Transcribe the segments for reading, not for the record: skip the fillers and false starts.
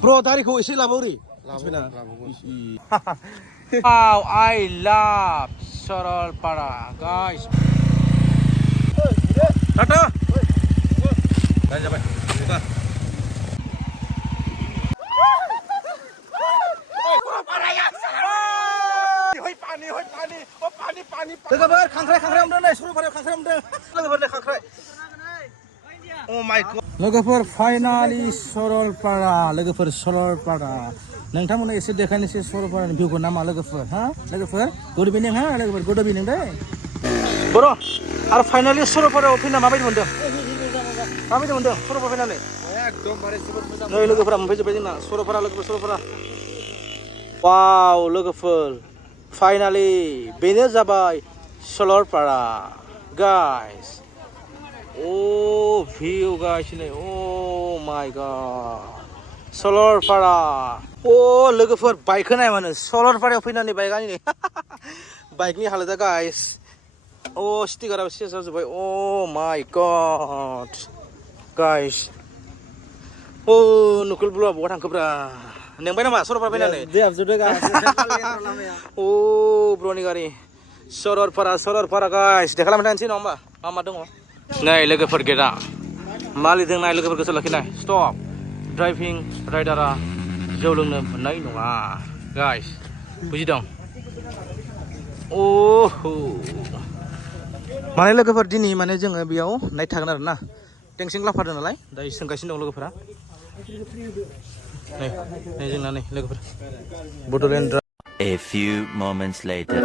Bro, tariku isi labori. Wow, I love Sorolpara, guys. Tata. Jangan sampai. Logofer, खांख्राइ हमदों नै सरलपारायाव खांख्राइ हमदों लोगोफोर नै खांख्राइ Oh my god लोगोफोर फाइनालि सरलपारा लोगोफोर सरलपारा नोंथांमोननो एसे देखायनोसै सरलपारानि भिउखौ नामा लोगोफोर हा लोगोफोर गुड इभिनिं हा लोगोफोर गुड इभिनिं दे बर' आरो फाइनालि सरलपारायाव फैना माबायदि मोनदों सरलपारा फैनानै एकदमबारे जोबोद मोजां नै लोगोफोरा मोनफैजोब्बाय जोंना सरलपारा लोगोफोर सरलपारा वाव लोगोफोर फाइनालि बेनो जाबाय Saralpara guys Oh, view guys ini. Oh my god. Sorolpara. Oh, लोगोफोर बाइकखौ नाय मानो सरलपारायाव फैनानै बाइकआ नै बाइकनि हालोदा गाइस Oh, स्टिकाराबो चेन्ज जाजोब्बाय Oh my god. Guys. Oh, Nukul ब्ल'आ बहा थांखोब्रा नोंबाय नामा सरलपारा फैनानै Oh, ब्र'नि गारि सरलपारा गाइस देखायलांबाय थानोसै नङा होमबा मा दङ नै लोगोफोर गेटआ मा लिरदों नाय लोगोफोर गोसो लाखिनाय स्टप ड्राइभिं राइडारा जौ लोंनो मोननाय नङा गाइस बुजिदों ओहो माने लोगोफोर दिनै माने जोङो बेयाव नाइट थागोन आरो ना टेंसिं लाफादों नालाय दायो सोंगासिनो दं लोगोफोरा नै जोंना नै लोगोफोर Bodoland A few moments later.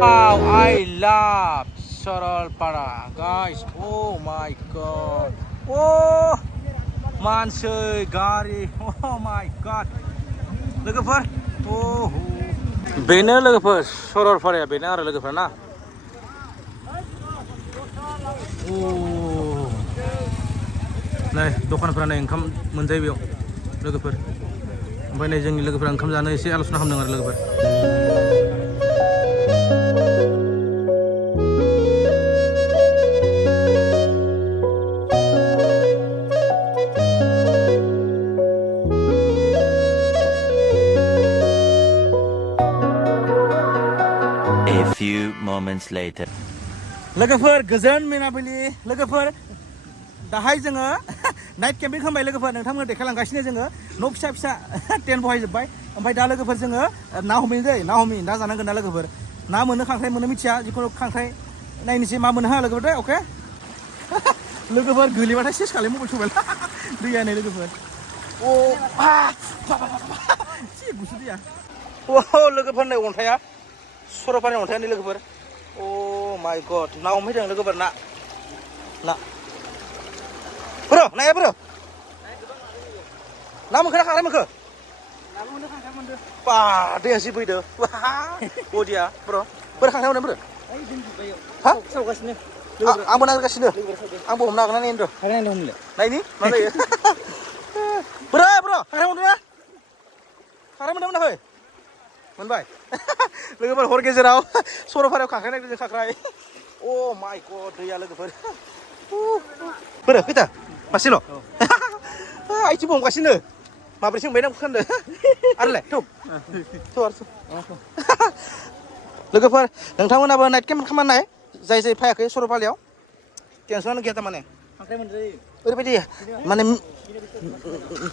Wow, I love Sorolpara, guys. Oh my god. Oh, mansai gari. Oh my god. Logofer. Oh. Bener logofer. Sorolpara ya bener ada logofer na. Oh. Nah, दखानफोरा नै ओंखाम मोनजायो बेयाव लोगोफोर ओमफ्राय नै जोंनि लोगोफोरा ओंखाम जानो एसे आल'सना खालामदों आरो लोगोफोर A few moments later. लोगोफोर गोजोन मोनाबिलि लोगोफोर दाहाय जोङो नाइट केम्पिं खालामबाय लोगोफोर नोंथांमोन देखायलांगासिनो जोङो न' फिसा फिसा टेन्ट बहायजोब्बाय ओमफ्राय दा लोगोफोर जोङो ना हमहैनो दै ना हमहै ना जानांगोन ना लोगोफोर ना मोनो खांख्राइ मोनो मिथिया जिखुनु खांख्राइ नायनोसै मा मोनो हा लोगोफोर दे अके लोगोफोर गोलैबाथाय सेस खालाय मबाइल सबाइल दैया नै लोगोफोर अ एसे गुसु दैया अ लोगोफोर नै अन्थाइया सरलपारानि अन्थाइया नै लोगोफोर Oh my god, na हमहैदों लोगोफोर ना bro, नाया bro ना मोनखो ना खांख्राइ मोनखो नाबो मोनदों खांख्राइ मोनदों बा दैया जि फैदो बदिया bro बोरै खांख्राइ मोनदों bro हा सावगासिनो आंबो नागिरगासिनो आंबो हमनो हागोन ना नायनो र' नायनि मा जायो bro खांख्राइ मोनदों ना खांख्राइ मोनदों मोनाखै मोनबाय लोगोफोर हर गेजेराव सरलपारायाव खांख्राइ नागिरदों खांख्राइ Oh my god दैया लोगोफोर बोरो खैथा मासेल' आइथिं हमगासिनो माब्रैसो हमबाय नांगौ खान्दो आरोलाय लोगोफोर नोंथांमोनाबो नाइट केम्प खालामनाय जाय फैयाखै सरलपारायाव टेनसनानो गैया थारमाने खांख्राइ मोनजायो ओरैबायदि माने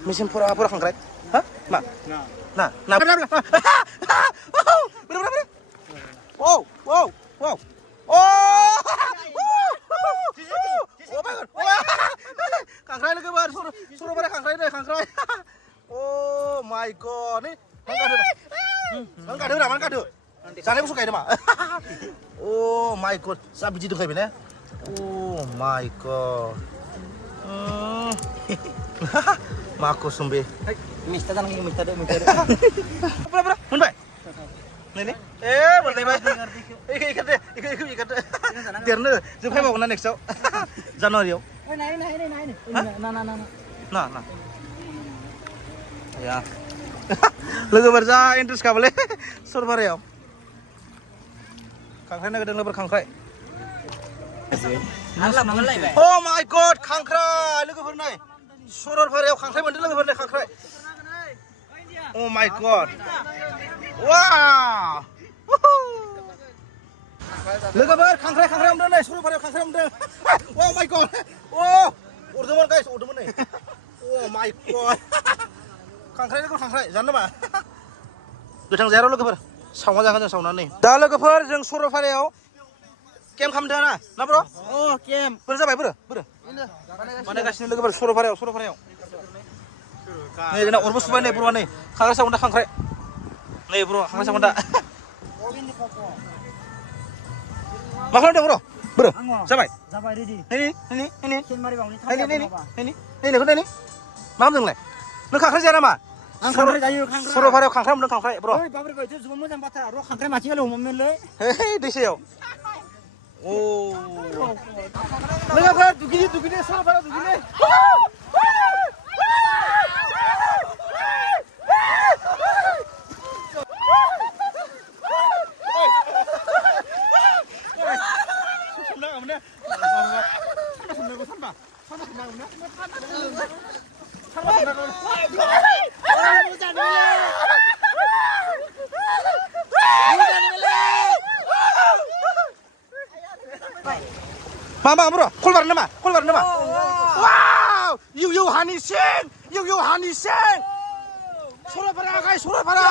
मेसेंफोरा खांख्राइ हा मा ना wow खांख्राइ लोगोफोर सरलपारा खांख्राइ नै खांख्राइ Oh my god nih mangkado जानाय बुस्थु गायदों मा Oh my god जा बिदि दंखायो बेने Oh my god माखौ सुम्बे मिस्टा जानांगौ मिस्टा मोनबाय Ini, berlebay. Ikat deh. Derna, jumpai mau next show. Januari. Nah. Ya. Lagu berja interest kabel. Sorry ya. खांख्राइ नागिरदों लोगोफोर खांख्राइ लायबाय Oh my god खांख्राइ लोगोफोर नै सरलपारायाव खांख्राइ मोनदों लोगोफोर नै खांख्राइ Oh my god wow लोगोफोर खांख्राइ मोनदों नै सरलपारायाव खांख्राइ मोनदों Oh my god अरदोंमोन गाइस अरदोंमोन नै Oh my god खांख्राइ लोगो खांख्राइ जानो नामा गोथां जायार' लोगोफोर सावना जागोन जों सावनानै दा लोगोफोर जों सरलपारायाव केम्प खालामदों ना ब्र' केम्प बोरै जाबाय बोरो बानायगासिनो लोगोफोर सरलपारायाव नै जोंना अरबो सुबाय नै ब्र'आ नै खांख्राइ सावना खांख्राइ नै ब्र' खांख्राइ सावना मा खालामदों ब्र' बोरो जाबाय रेडि नै खेलमारि बावनि मा खालामदोंलाय नों खांख्राइ जाया नामा आं खांख्राइ जायो खांख्राइ सरलपारायाव खांख्राइ मोनदों खांख्राइ ब्र' ओइ बाब्रे बायदि जोबोद मोजां बाथ्रा र' खांख्राइ माथि गालाव हमोमोनलै हे दैसायाव लोगोफोर दुगैनो सरलपारायाव दुगैनो मा ब्र' कल बारनो नामा वाव इउ हानि सें सरलपारा गाय सरलपारा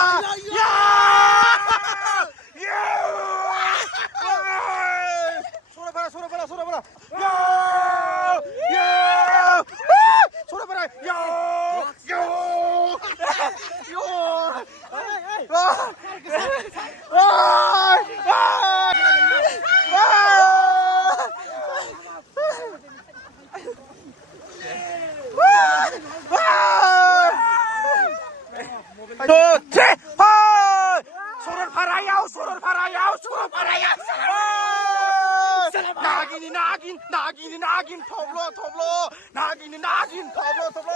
나긴 터블로 나긴 터블로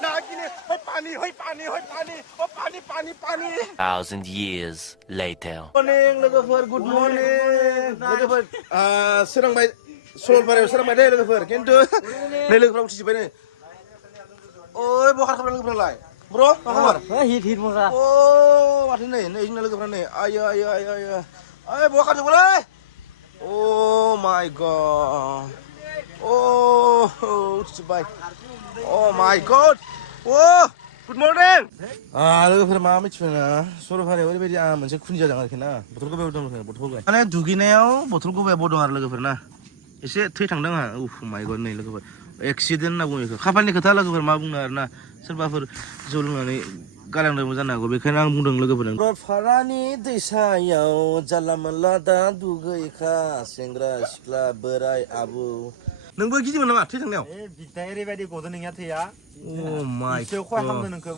나긴 허파니 1,000 years later. morning लोगोफोर good morning लोगोफोर सोरांबाय सरलपारायाव सोरांबाय दे लोगोफोर खिन्थु नै लोगोफोरा उथिजोब्बाय नै ओइ बहा खालामदों लोगोफोरालाय ब्र' मा खबर हिट मजा अ माथो नै जोंना लोगोफोरा नै आयो ओइ बहा खालामदोंलै Oh my god. उथिजोब्बाय Oh my god. Good morning. लोगोफोर मा मिथिबाय ना सरलपारायाव ओरैबायदि आं मोनसे खुनि जादों आरोखि ना बथल गबायाव दं बथल गबाय माने दुगैनायाव बथल गबायाव दं आरो लोगोफोर ना एसे थै थांदों आंहा माय गड नै लोगोफोर एक्सिडेन्ट होनना बुङो बेखौ खाफालनि खोथा लोगोफोर मा बुंनो आरो ना सोरबाफोर जौ लोंनानै गालांदोंबो जानो हागौ बेखायनो आं बुंदों लोगोफोर सरलपारानि दैसायाव जानला मोनला दा दुगैखा सेंग्रा सिख्ला बोराय आबौ नोंबो गिदिंमोन नामा थै थांनायाव बिथाय ओरैबायदि गदों नोंनिया थैया माय इसेयाव खहा खालामदों नोंखौ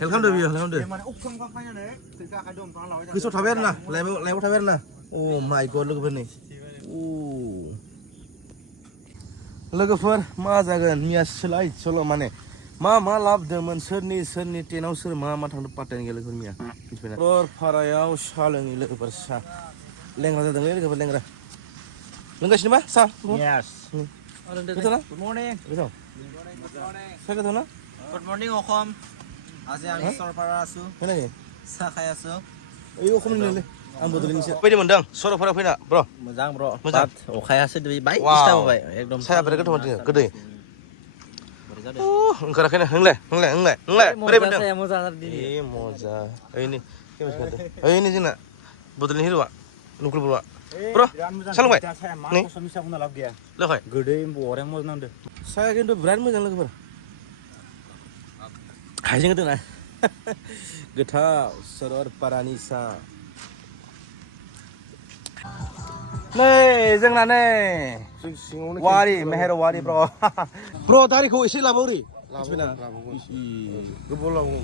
हेल्प खालामदो बियो हेल्प खालामदो माने उखुम खाफायनानै थैखा आखाइ दंफां लाबाय गोसोआव थाबाय आरो ना लाइफआव थाबाय आरो ना माय गड लोगोफोर नै लोगोफोर मा जागोन मिया सोलाय सल' माने मा लाबोदोंमोन सोरनि टेनाव सोर मा थांदों पात्तायानो गैया लोगोफोर मिया मिथिबायना सरलपारायाव साहा लोङै लोगोफोर साहा लेंग्रा जादोंलै लोगोफोर लेंग्रा लोंगासिनो मा साहा गोथाव ना गुड मर्निं गोथाव साहा गोथाव ना गुड मर्निं अखम আজি আমি सरलपारा आसु खोनायो साहा खाय आसु ओइ अखमनिलै आं बड'लेण्डनिसो बायदि मोनदों सरलपारायाव फैना ब्र' मोजां ब्र मोजां अखायासो बाय दिस्टार्ब होबाय एकदम साया बिराद गोथाव मोनदों गोदै ओंखाराखैनो होंलाय बोरै मोनदों मोजां आरो दिनै मजा ओइनि जोंना बड'लेण्ड हिर'आ नकुल बर'आ ब्र' सोलोंबाय नै लोंबाय गोदै बरिया मोजां नांदों साया खिन्थु बिराद मोजां लोगोफोर हाइजें होदों ना गोथाव सरलपारानि साहा नै जोंना नै वारि मेहेर वारि ब्र' दारिखौ एसे लाबाव ओरै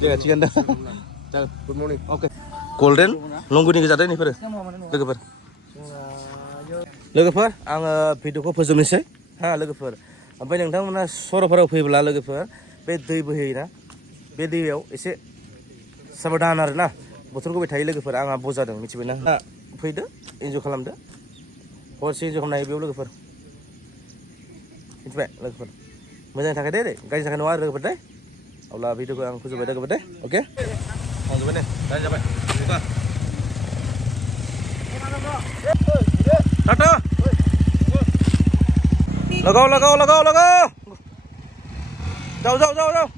दे थिगानो जागोन गुड मर्निं अके गल्डेन लंगुनि गोजादै नैफोरो लोगोफोर आङो भिडिअखौ फोजोबनोसै लोगोफोर ओमफ्राय नोंथांमोना सरलपारायाव फैब्ला लोगोफोर बे दै बोहैयोना बे दैयाव एसे साबधान आरोना बोथोर गबाय थायो लोगोफोर आंहा बजादों मिथिबायना फैदो इन्जय खालामदो हरसे इन्जय खालामनो हायो बेयाव लोगोफोर मिथिबाय लोगोफोर मोजांनि थाखाय दे गाज्रिनि थाखाय नङा आरो लोगोफोर दे अब्ला भिडिअखौ आं फोजोबबाय लोगोफोर दे अके थांजोब्बाय ने दानि जाबाय टाटा लगाओ लगाओ लगाओ लगाओ जाओ जाओ जाओ जाओ